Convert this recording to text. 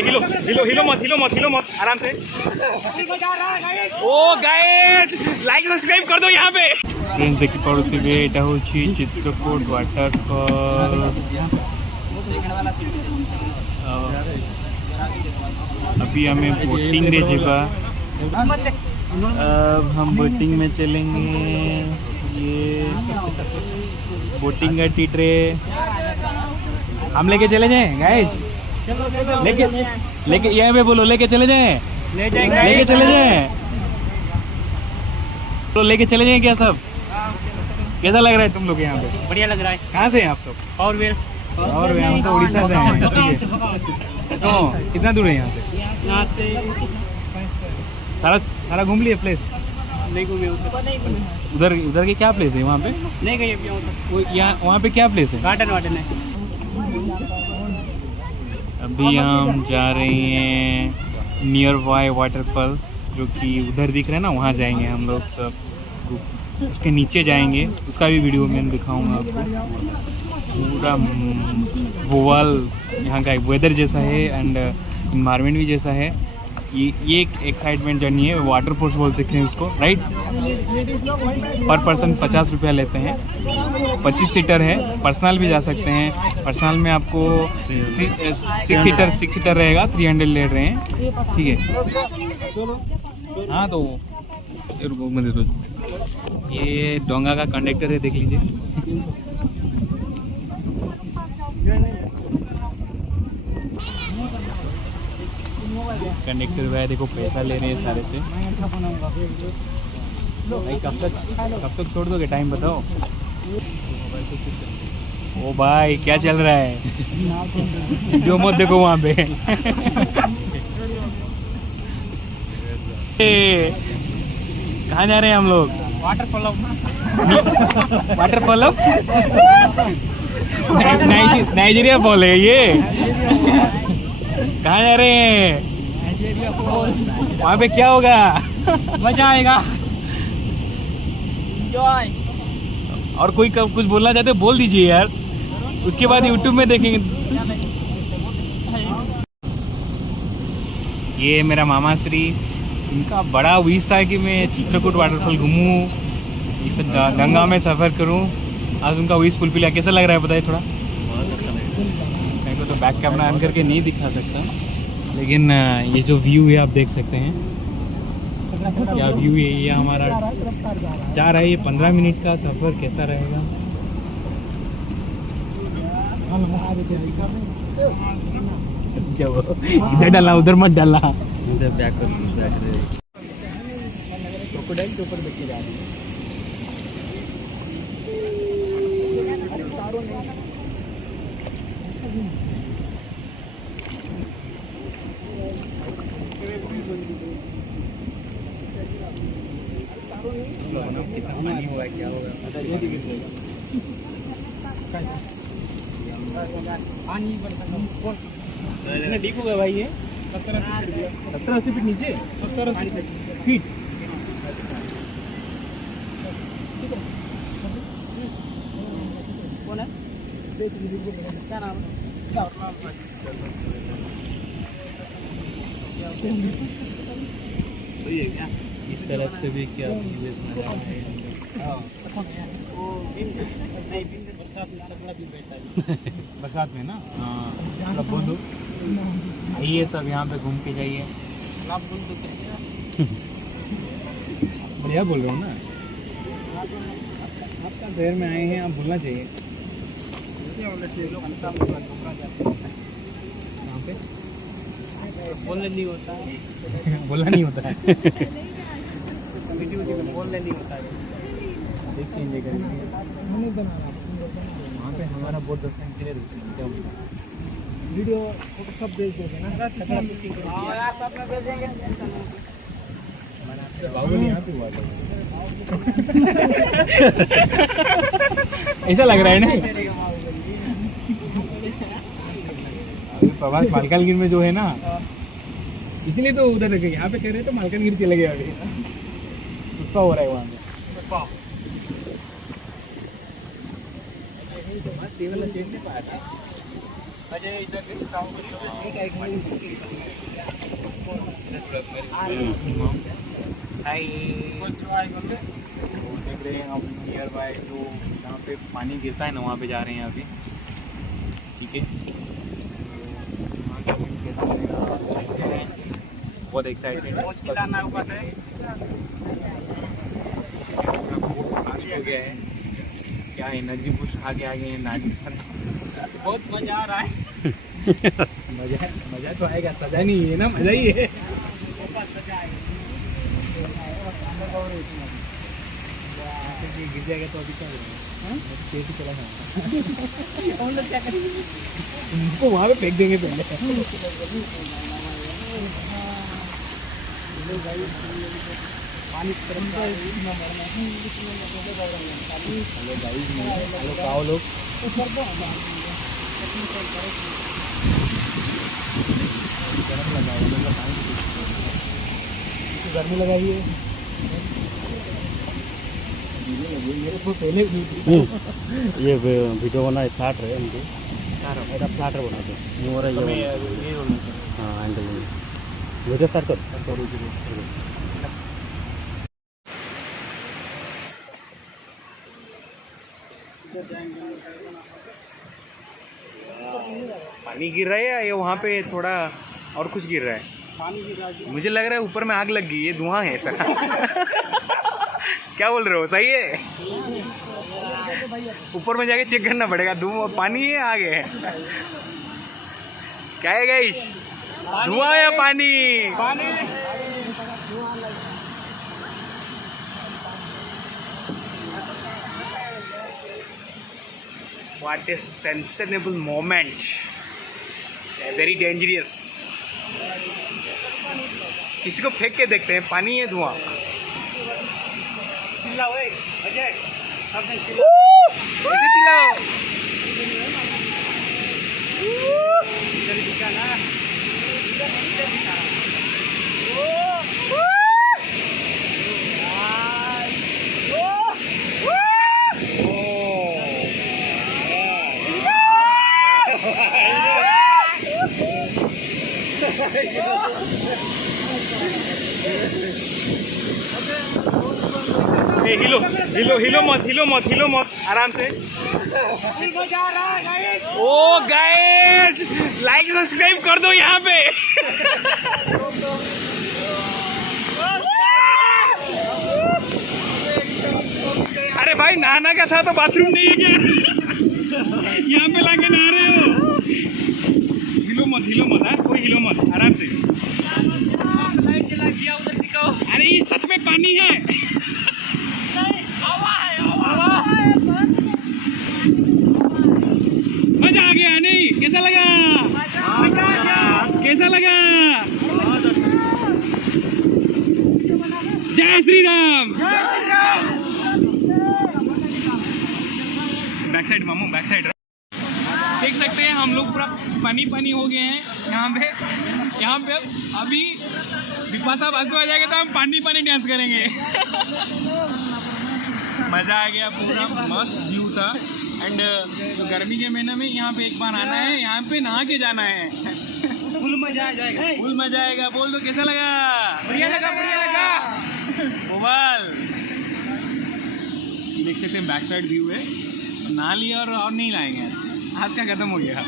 हिलो हिलो हिलो मत हिलो मत हिलो मत आराम से। ओ गाइस लाइक सब्सक्राइब कर दो यहाँ पे। फ्रेंड्स देखि पड़ुथिबे एटा होछि चित्रकूट वाटरफॉल। अभी हमें बोटिंग रे जीवा। अब हम बोटिंग में चलेंगे। ये बोटिंग का टीटरे हम लेके चले जाएं गाइस। लेके यहाँ पे बोलो लेके चले जाएं। लेके चले जाएं तो लेके चले जाएं क्या सब? कैसा लग रहा है तुम लोग यहाँ पे? बढ़िया लग रहा है। कहाँ से हैं आप सब? और वे हम तो उड़ीसा से हैं। तो कितना दूर है यहाँ से? यहाँ से सारा घूम लिए प्लेस? नहीं घूमे उधर उधर के क्या प्लेस है वहाँ पे? नहीं गए अभी यहाँ वहाँ पे क्या प्लेस है? गार्डन वार्डन है। अभी हम जा रहे हैं नियर बाय वाटरफॉल जो कि उधर दिख रहा है ना, वहाँ जाएंगे हम लोग सब। उसके नीचे जाएंगे, उसका भी वीडियो मैं दिखाऊंगा आपको। पूरा भोपाल यहाँ का वेदर जैसा है एंड इन्वायरमेंट भी जैसा है। ये एक एक्साइटमेंट जर्नी है। वाटर स्पोर्ट्स बोलते हैं उसको, राइट? पर पर्सन 50 रुपया लेते हैं। 25 सीटर है, पर्सनल भी जा सकते हैं। पर्सनल में आपको 6 सीटर रहेगा, 300 ले रहे हैं, ठीक है? हाँ तो ये डोंगा का कंडक्टर है, देख लीजिए। कंडक्टर भाई देखो पैसा ले रहे हैं सारे से। भाई कब तक छोड़ दोगे? टाइम बताओ। ओ भाई क्या चल रहा है? जो मत देखो वहाँ पे। कहाँ जा रहे हैं हम लोग? वाटरफॉल नाइजीरिया फॉल है ये। कहाँ जा रहे हैं? वहाँ पे क्या होगा? मजा आएगा। और कोई कुछ बोलना चाहते हो बोल दीजिए यार, उसके बाद यूट्यूब में देखेंगे। ये मेरा मामा श्री, इनका बड़ा विश था कि मैं चित्रकूट वाटरफॉल घूमूं, इस गंगा में सफ़र करूं। आज उनका विश फुलफिल है। कैसा लग रहा है बताइए थोड़ा? मेरे को तो बैक कैमरा ऑन करके नहीं दिखा सकता, लेकिन ये जो व्यू है आप देख सकते हैं। क्या व्यू है ये हमारा जा रहा है। ये 15 मिनट का सफ़र कैसा रहेगा? इधर डाला उधर मत डाला। इधर बैक क्रोकोडाइल के ऊपर बैठ जा रही है। कितना पानी होगा, क्या होगा? पानी कितना डीप होगा भाई ये? 70-80 फीट नीचे। 70-80 फीट। कौन है? क्या नाम है? इस तरफ से भी क्या बरसात में ना? हाँ मतलब बोलो आइए सब यहाँ पे घूम के जाइए। बढ़िया बोल रहा हूँ ना? आप शहर में आए हैं, आप बोलना चाहिए। कहाँ पे? बोलना नहीं होता है। बोलना नहीं होता है। बोलना नहीं होता है। देखते हैं वहाँ पे हमारा बहुत 10 मिनट के लिए रुकते हैं। वीडियो फोटो सब भेज दोगे ना? बाहुबली यहाँ पे हुआ था। ऐसा लग रहा है ना? प्रभास मालकानगिरी में जो है ना, इसलिए तो उधर गए। यहाँ पे कह रहे तो मालकानगिरी चले गए। अभी पुष्पा हो रहा है वहाँ पे। हाय, देख रहे हैं हम नियर बाय जो जहाँ पे पानी गिरता है ना वहाँ पे जा रहे हैं अभी। ठीक है, बहुत एक्साइटेड है। हो गया है क्या, एनर्जी बूस्ट खा के आ गए हैं नानी सर। बहुत मजा आ रहा है। मजा तो आएगा, सजा नहीं है ना, मजा ही है। गिर जाएगा तो अभी क्या करेंगे? चला हम लोग क्या करेंगे? उनको वहाँ पे फेंक देंगे पहले। पानी हेलो काओ लोग, गर्मी लगा हुई है। ये वीडियो बना फ्लैट रहे उनके फ्लैट बना दो हाँ एंगल वीडियो स्टार्ट कर। पानी गिर रहा है या ये वहाँ पे थोड़ा और कुछ गिर रहा है? पानी की राजी। मुझे लग रहा है ऊपर में आग लग गई, ये धुआं है सर। क्या बोल रहे हो, सही है? ऊपर में जाके चेक करना पड़ेगा, धुआं पानी है आग है, क्या है गाइस, धुआं या पानी? What a sensible moment, very dangerous। किसी को फेंक के देखते हैं, पानी है धुआं। चिल्लाओ अजय, ऐसे चिल्लाओ। इधर दिखा ना, इधर दिखा। हिलो हिलो हिलो मत, हिलो मत, हिलो मत, आराम से। ओ गाइस, लाइक सब्सक्राइब कर दो यहाँ पे। अरे भाई नहाना का था तो बाथरूम नहीं है क्या? यहाँ पे लाके नहा रहे हो। हिलो मत, हिलो मत, हाँ कोई हिलो मत, आराम से। अरे ये सच में पानी है। मजा आ गया नहीं? कैसा लगा? कैसा लगा? जय श्री राम। बैक साइड मामू, बैक साइड। देख सकते हैं हम लोग पूरा पानी पानी हो गए हैं यहाँ पे अभी विपाशा बाजू आ जाएगा तो हम पानी पानी डांस करेंगे। मज़ा आ गया, पूरा मस्त व्यू था। एंड तो गर्मी के महीने में यहाँ पे एक बार आना है, यहाँ पे नहा के जाना है। फुल मजा आ जाएगा, फुल मजा आएगा। बोल दो कैसा लगा? बढ़िया लगा, बढ़िया लगा। मोबाइल देख सकते हैं, बैक साइड व्यू है। नहा लिया और नहीं लाएंगे, आज का खत्म हो गया।